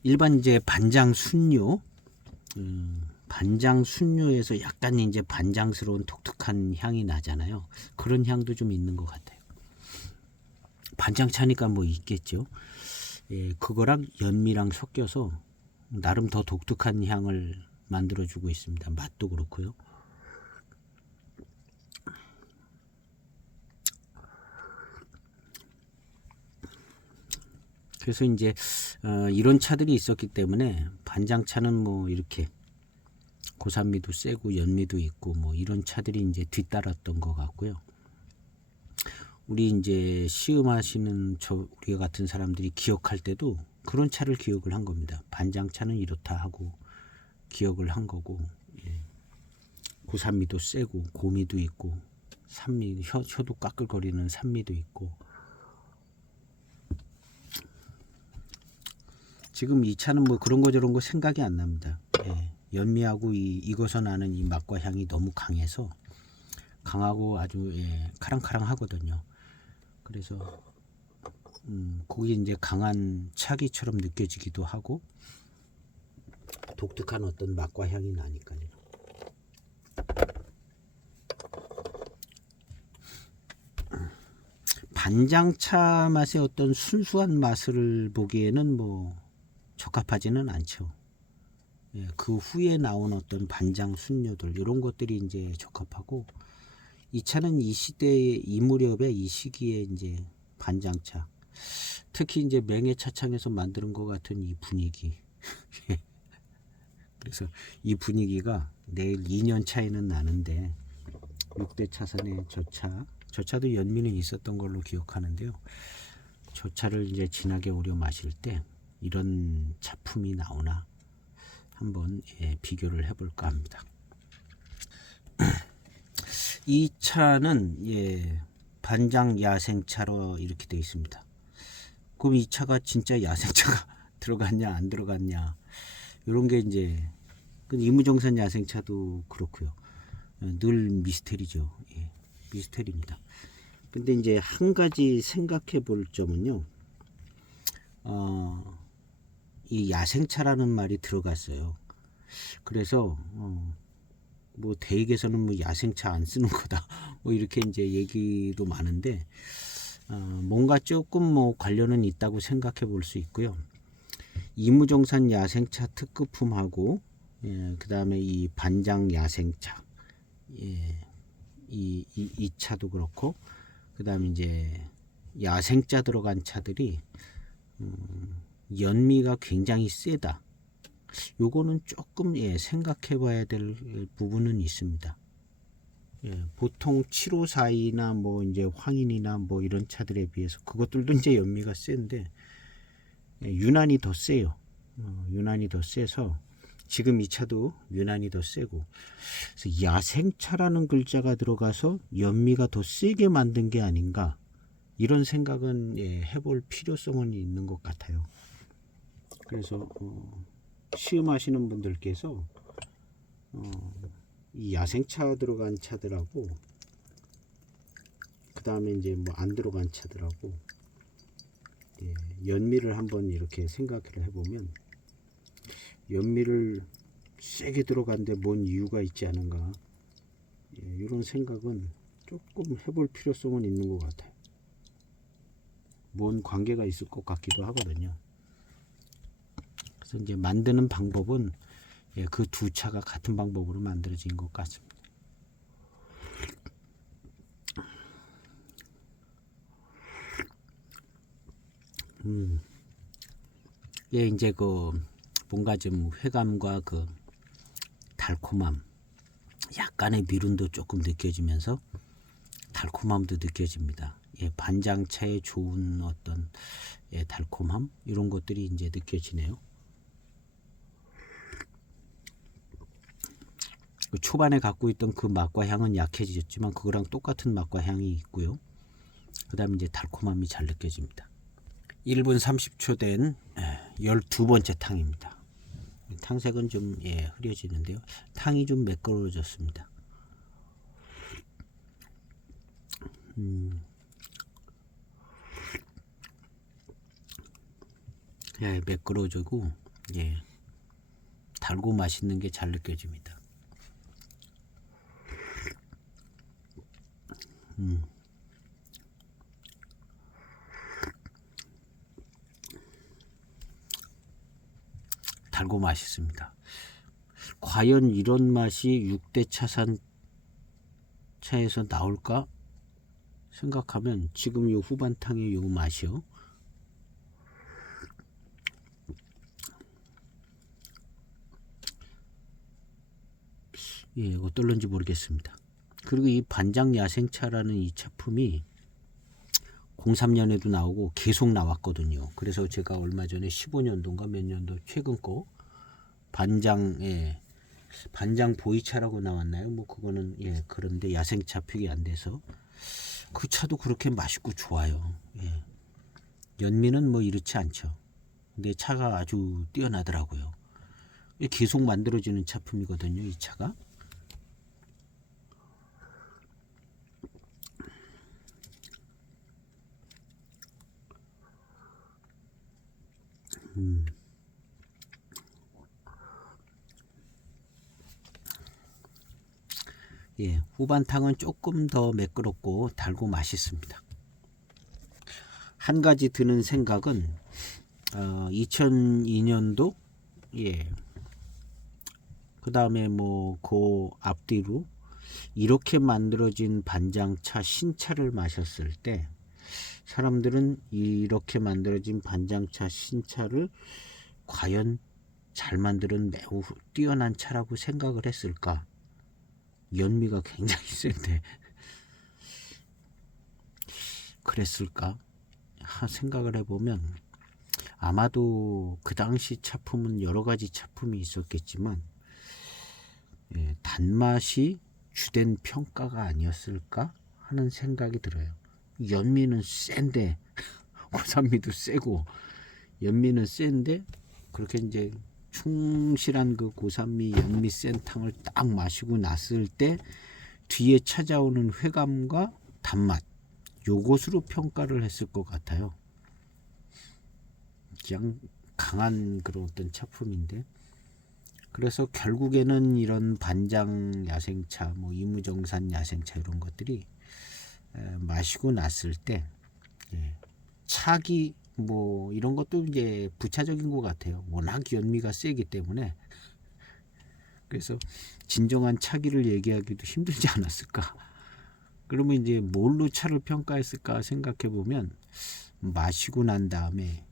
일반 이제 반장 순료, 반장 순료에서 약간 이제 반장스러운 독특한 향이 나잖아요. 그런 향도 좀 있는 것 같아요. 반장차니까 뭐 있겠죠. 예, 그거랑 연미랑 섞여서 나름 더 독특한 향을 만들어주고 있습니다. 맛도 그렇고요. 그래서 이제 이런 차들이 있었기 때문에 반장차는 뭐 이렇게 고산미도 세고 연미도 있고 뭐 이런 차들이 이제 뒤따랐던 것 같고요. 우리 이제 시음하시는 우리 같은 사람들이 기억할 때도 그런 차를 기억을 한 겁니다. 반장차는 이렇다 하고 기억을 한 거고 예. 고산미도 세고 고미도 있고 산미 혀도 까끌거리는 산미도 있고 지금 이 차는 뭐 그런 거 저런 거 생각이 안 납니다. 예. 연미하고 익어서 나는 이 맛과 향이 너무 강하고 아주 예, 카랑카랑하거든요. 그래서 그게 이제 강한 차기처럼 느껴지기도 하고 독특한 어떤 맛과 향이 나니까요. 반장차 맛의 어떤 순수한 맛을 보기에는 뭐 적합하지는 않죠. 예, 그 후에 나온 어떤 반장 순료들 이런 것들이 이제 적합하고 이 차는 이 시대의 이 무렵에 이 시기에 이제 반장차 특히 이제 맹해차창에서 만드는 것 같은 이 분위기 그래서 이 분위기가 내일 2년 차이는 나는데 6대 차선의 저 차도 연미는 있었던 걸로 기억하는데요. 저 차를 이제 진하게 우려 마실 때 이런 차품이 나오나 한번 예, 비교를 해볼까 합니다. 이 차는 예, 반장 야생차로 이렇게 되어 있습니다. 그럼 이 차가 진짜 야생차가 들어갔냐 안 들어갔냐 이런 게 이제 이무정산 야생차도 그렇고요. 늘 미스테리죠. 예, 미스테리입니다. 근데 이제 한 가지 생각해 볼 점은요. 이 야생차라는 말이 들어갔어요. 그래서 뭐 대익에서는 뭐 야생차 안 쓰는 거다 뭐 이렇게 이제 얘기도 많은데 뭔가 조금 뭐 관련은 있다고 생각해 볼 수 있고요. 이무정산 야생차 특급품하고 예, 그 다음에 이 반장 야생차, 예, 이 차도 그렇고, 그 다음에 이제 야생차 들어간 차들이 연미가 굉장히 세다. 요거는 조금 예, 생각해 봐야 될 부분은 있습니다. 예, 보통 754이나 뭐 이제 황인이나 뭐 이런 차들에 비해서 그것들도 이제 연미가 센데 예, 유난히 더 세요. 유난히 더 세서 지금 이 차도 유난히 더 세고, 그래서 야생차라는 글자가 들어가서 연미가 더 세게 만든 게 아닌가, 이런 생각은 예, 해볼 필요성은 있는 것 같아요. 그래서 시음하시는 분들께서 이 야생차 들어간 차들하고 그 다음에 이제 뭐 안 들어간 차들하고 예, 연미를 한번 이렇게 생각을 해보면 연미를 세게 들어간데 뭔 이유가 있지 않은가, 예, 이런 생각은 조금 해볼 필요성은 있는 것 같아요. 뭔 관계가 있을 것 같기도 하거든요. 그래서 이제 만드는 방법은 예, 그 두 차가 같은 방법으로 만들어진 것 같습니다. 예, 이제 그 뭔가 좀 회감과 그 달콤함, 약간의 미륜도 조금 느껴지면서 달콤함도 느껴집니다. 예, 반장차의 좋은 어떤 예, 달콤함, 이런 것들이 이제 느껴지네요. 그 초반에 갖고 있던 그 맛과 향은 약해졌지만 그거랑 똑같은 맛과 향이 있고요. 그 다음에 이제 달콤함이 잘 느껴집니다. 1분 30초 된 12번째 탕입니다. 탕색은 좀 예, 흐려지는데요. 탕이 좀 매끄러워졌습니다. 예, 매끄러워지고 예, 달고 맛있는 게 잘 느껴집니다. 달고 맛있습니다. 과연 이런 맛이 6대 차산 차에서 나올까 생각하면 지금 이 후반탕의 이 맛이요. 예, 어떨런지 모르겠습니다. 그리고 이 반장 야생차라는 이 작품이 03년에도 나오고 계속 나왔거든요. 그래서 제가 얼마 전에 15년도인가 몇 년도 최근 거 반장 보이차라고 나왔나요? 뭐 그거는 예, 그런데 야생차 표기 안 돼서 그 차도 그렇게 맛있고 좋아요. 예. 연미는 뭐 이렇지 않죠. 근데 차가 아주 뛰어나더라고요. 계속 만들어지는 차품이거든요, 이 차가. 예, 후반탕은 조금 더 매끄럽고 달고 맛있습니다. 한 가지 드는 생각은 2002년도 예, 그 다음에 뭐 그 앞뒤로 이렇게 만들어진 반장차 신차를 마셨을 때 사람들은 이렇게 만들어진 반장차 신차를 과연 잘 만드는 매우 뛰어난 차라고 생각을 했을까? 연미가 굉장히 센데 그랬을까? 생각을 해보면 아마도 그 당시 차품은 여러 가지 차품이 있었겠지만 예, 단맛이 주된 평가가 아니었을까 하는 생각이 들어요. 연미는 센데 고산미도 세고 연미는 센데 그렇게 이제 충실한 그 고산미 연미 센 탕을 딱 마시고 났을 때 뒤에 찾아오는 회감과 단맛, 요것으로 평가를 했을 것 같아요. 그냥 강한 그런 어떤 차품인데, 그래서 결국에는 이런 반장 야생차, 뭐 이무정산 야생차 이런 것들이 마시고 났을 때 차기 뭐 이런 것도 이제 부차적인 것 같아요. 워낙 연미가 세기 때문에 그래서 진정한 차기를 얘기하기도 힘들지 않았을까. 그러면 이제 뭘로 차를 평가했을까 생각해 보면, 마시고 난 다음에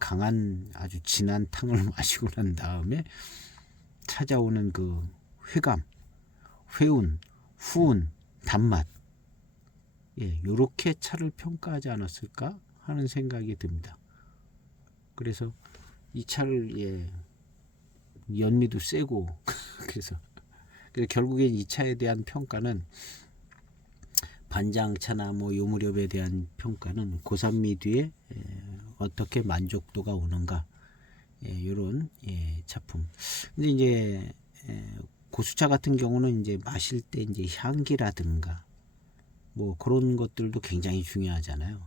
강한 아주 진한 탕을 마시고 난 다음에 찾아오는 그 회감, 회운, 후운, 단맛, 요렇게 차를 평가하지 않았을까 하는 생각이 듭니다. 그래서 이 차를 연미도 세고 그래서 결국엔 이 차에 대한 평가는, 반장차나 뭐 요 무렵에 대한 평가는 고산미 뒤에 어떻게 만족도가 오는가, 이런 차품. 근데 이제 고수차 같은 경우는 이제 마실 때 이제 향기라든가 뭐 그런 것들도 굉장히 중요하잖아요.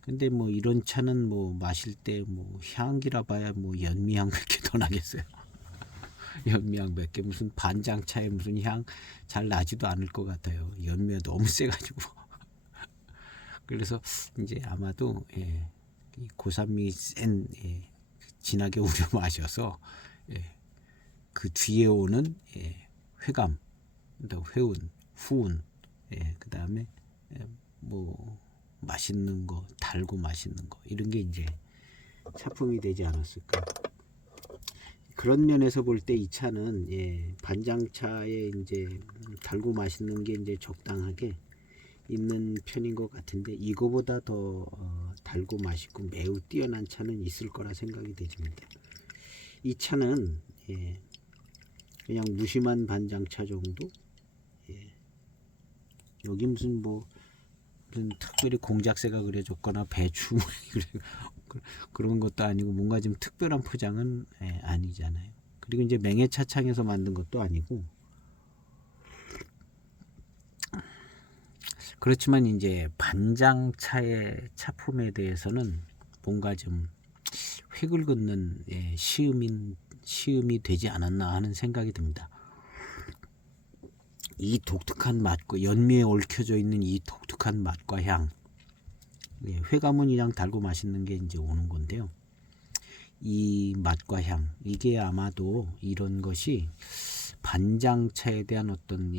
근데 뭐 이런 차는 뭐 마실 때 뭐 향기라 봐야 뭐 연미향 몇 개 더 나겠어요. 연미향 몇 개, 무슨 반장차에 무슨 향 잘 나지도 않을 것 같아요. 연미가 너무 세가지고. 그래서 이제 아마도 이 고산미 센 진하게 우려 마셔서 그 뒤에 오는 회감, 회운, 후운, 그 다음에 뭐 맛있는 거, 달고 맛있는 거, 이런 게 이제 차품이 되지 않았을까. 그런 면에서 볼 때 이 차는 반장차에 이제 달고 맛있는 게 이제 적당하게 있는 편인 것 같은데, 이거보다 더 달고 맛있고 매우 뛰어난 차는 있을 거라 생각이 되집니다. 이 차는 그냥 무심한 반장차 정도. 여기 무슨 특별히 공작새가 그려졌거나 배추 그런 것도 아니고, 뭔가 좀 특별한 포장은 아니잖아요. 그리고 이제 맹해차창에서 만든 것도 아니고, 그렇지만 이제 반장차의 차품에 대해서는 뭔가 좀 획을 긋는 시음이 되지 않았나 하는 생각이 듭니다. 이 독특한 맛과 연미에 얽혀져 있는 이 독특한 맛과 향, 회감은 그냥 달고 맛있는 게 이제 오는 건데요. 이 맛과 향, 이게 아마도 이런 것이 반장차에 대한 어떤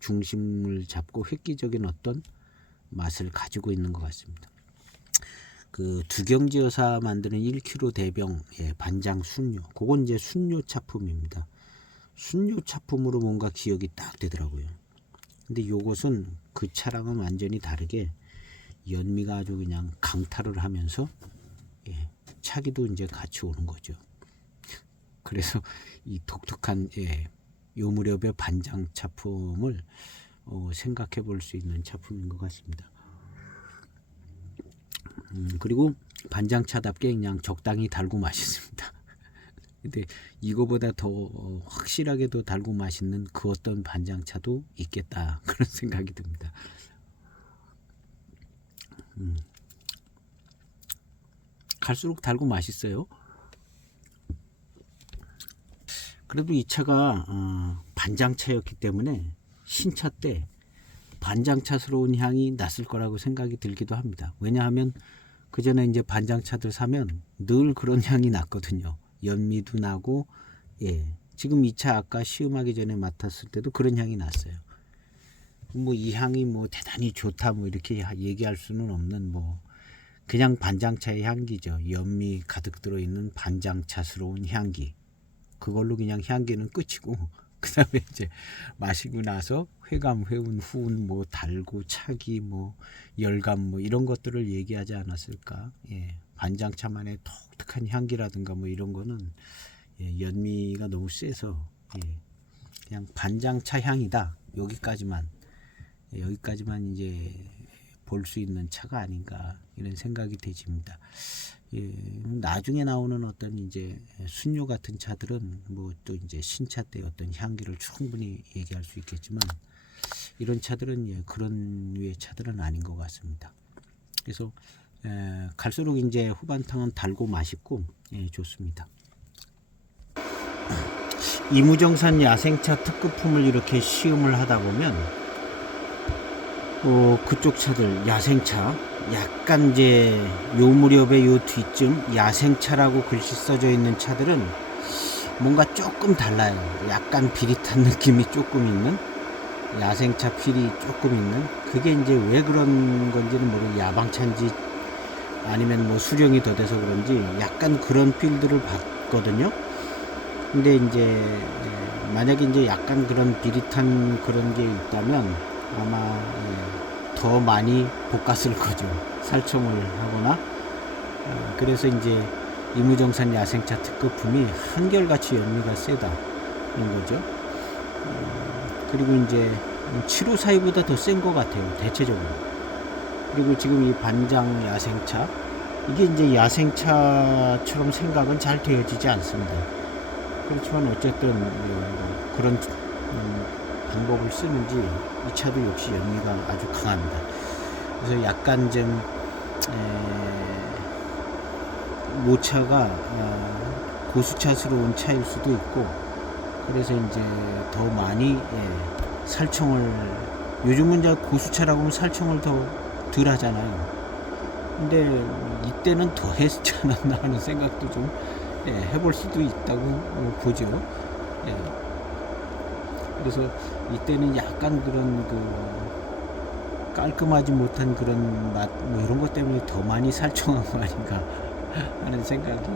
중심을 잡고 획기적인 어떤 맛을 가지고 있는 것 같습니다. 그 두경지 여사 만드는 1kg 대병 반장 순료, 그건 이제 순료 차품입니다. 순료 차품으로 뭔가 기억이 딱 되더라고요. 근데 요것은 그 차랑은 완전히 다르게 연미가 아주 그냥 강타를 하면서 차기도 이제 같이 오는 거죠. 그래서 이 독특한 요 무렵의 반장 차품을 생각해 볼 수 있는 차품인 것 같습니다. 그리고 반장차답게 그냥 적당히 달고 맛있습니다. 근데 이거보다 더 확실하게 더 달고 맛있는 그 어떤 반장차도 있겠다, 그런 생각이 듭니다. 갈수록 달고 맛있어요. 그래도 이 차가 반장차였기 때문에 신차 때 반장차스러운 향이 났을 거라고 생각이 들기도 합니다. 왜냐하면 그 전에 이제 반장차들 사면 늘 그런 향이 났거든요. 연미도 나고, 지금 이 차 아까 시음하기 전에 맡았을 때도 그런 향이 났어요. 뭐 이 향이 뭐 대단히 좋다 뭐 이렇게 얘기할 수는 없는, 그냥 반장차의 향기죠. 연미 가득 들어있는 반장차스러운 향기. 그걸로 그냥 향기는 끝이고, 그 다음에 이제 마시고 나서 회감, 회운, 후운, 뭐 달고, 차기, 뭐 열감, 뭐 이런 것들을 얘기하지 않았을까. 반장차만의 독특한 향기라든가 뭐 이런 거는 연미가 너무 세서 그냥 반장차 향이다, 여기까지만 이제 볼 수 있는 차가 아닌가, 이런 생각이 되집니다. 나중에 나오는 어떤 이제 순료 같은 차들은 뭐 또 이제 신차 때 어떤 향기를 충분히 얘기할 수 있겠지만, 이런 차들은 그런 류의 차들은 아닌 것 같습니다. 그래서 갈수록 이제 후반탕은 달고 맛있고 좋습니다. 이무정산 야생차 특급품을 이렇게 시음을 하다 보면 그쪽 차들 야생차, 약간 이제 요 무렵에 요 뒤쯤 야생차라고 글씨 써져 있는 차들은 뭔가 조금 달라요. 약간 비릿한 느낌이 조금 있는, 야생차 필이 조금 있는, 그게 이제 왜 그런 건지는 모르겠어요. 야방차인지 아니면 뭐 수령이 더 돼서 그런지 약간 그런 필들을 받거든요. 근데 이제 만약에 이제 약간 그런 비릿한 그런 게 있다면 아마 더 많이 볶았을 거죠. 살청을 하거나. 그래서 이제 이무정산 야생차 특급품이 한결같이 연미가 세다는 거죠. 그리고 이제 754보다 더 센 것 같아요, 대체적으로. 그리고 지금 이 반장 야생차, 이게 이제 야생차처럼 생각은 잘 되어지지 않습니다. 그렇지만 어쨌든 그런 방법을 쓰는지 이 차도 역시 연미가 아주 강합니다. 그래서 약간 좀 모차가 고수차스러운 차일 수도 있고, 그래서 이제 더 많이 살청을, 요즘은 이제 고수차라고 하면 살청을 더 덜 하잖아요. 근데 이때는 더 했지 않았나 하는 생각도 좀 해볼 수도 있다고 보죠. 그래서 이때는 약간 그런 그 깔끔하지 못한 그런 맛, 뭐 이런 것 때문에 더 많이 살청한 거 아닌가 하는 생각이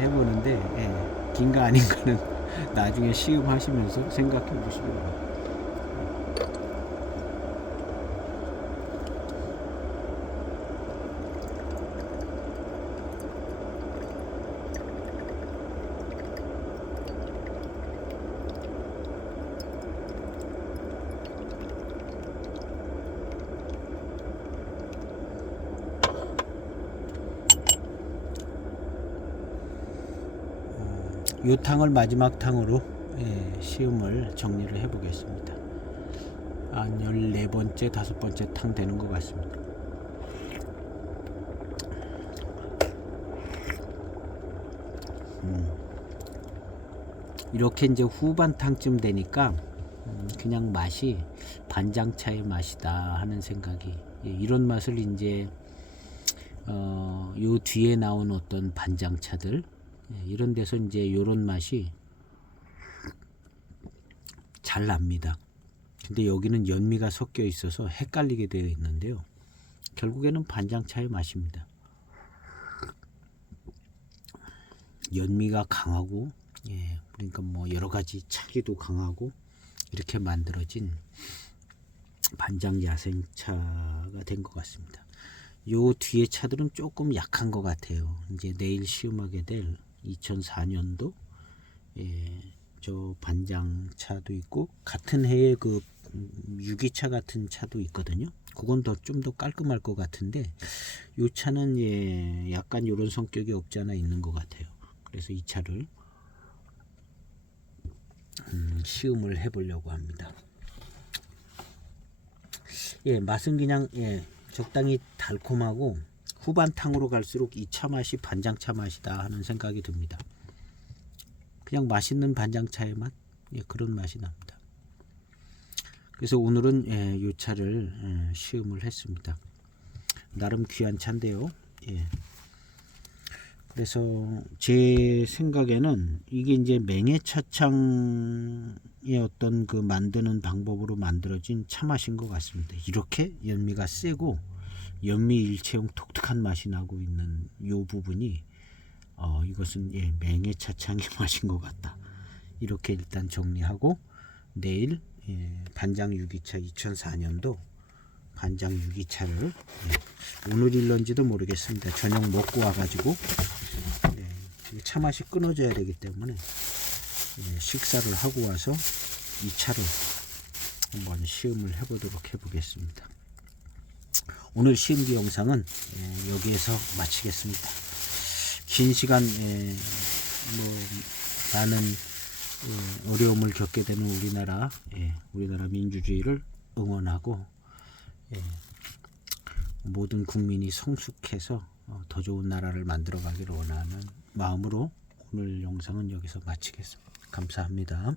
해보는데, 긴가 아닌가는 나중에 시음하시면서 생각해 보시기 바랍니다. 요 탕을 마지막 탕으로 시음을 정리를 해 보겠습니다. 한 14번째, 5번째 탕 되는 것 같습니다. 이렇게 이제 후반 탕쯤 되니까 그냥 맛이 반장차의 맛이다 하는 생각이, 이런 맛을 이제 요 뒤에 나온 어떤 반장차들, 이런 데서 이제 요런 맛이 잘 납니다. 근데 여기는 연미가 섞여 있어서 헷갈리게 되어 있는데요. 결국에는 반장차의 맛입니다. 연미가 강하고, 그러니까 뭐 여러 가지 차기도 강하고 이렇게 만들어진 반장 야생차가 된 것 같습니다. 요 뒤에 차들은 조금 약한 것 같아요. 이제 내일 시음하게 될 2004년도 저 반장차도 있고, 같은 해에 그 유기차 같은 차도 있거든요. 그건 좀 더 깔끔할 것 같은데, 요 차는 약간 요런 성격이 없지 않아 있는 것 같아요. 그래서 이 차를 시음을 해보려고 합니다. 맛은 그냥 적당히 달콤하고, 후반 탕으로 갈수록 이 차 맛이 반장차 맛이다 하는 생각이 듭니다. 그냥 맛있는 반장차의 맛, 그런 맛이 납니다. 그래서 오늘은 이 차를 시음을 했습니다. 나름 귀한 차인데요. 그래서 제 생각에는 이게 이제 맹해차창의 어떤 그 만드는 방법으로 만들어진 차 맛인 것 같습니다. 이렇게 연미가 세고 연미 일체형 독특한 맛이 나고 있는 이 부분이 이것은 맹해차창의 맛인 것 같다. 이렇게 일단 정리하고, 내일 반장 유기차 2004년도 반장 유기차를 오늘 일런지도 모르겠습니다. 저녁 먹고 와가지고 차 맛이 끊어져야 되기 때문에 식사를 하고 와서 이 차를 한번 시음을 해보도록 해보겠습니다. 오늘 시음기 영상은 여기에서 마치겠습니다. 긴 시간 많은 어려움을 겪게 되는 우리나라 민주주의를 응원하고, 모든 국민이 성숙해서 더 좋은 나라를 만들어 가기를 원하는 마음으로 오늘 영상은 여기서 마치겠습니다. 감사합니다.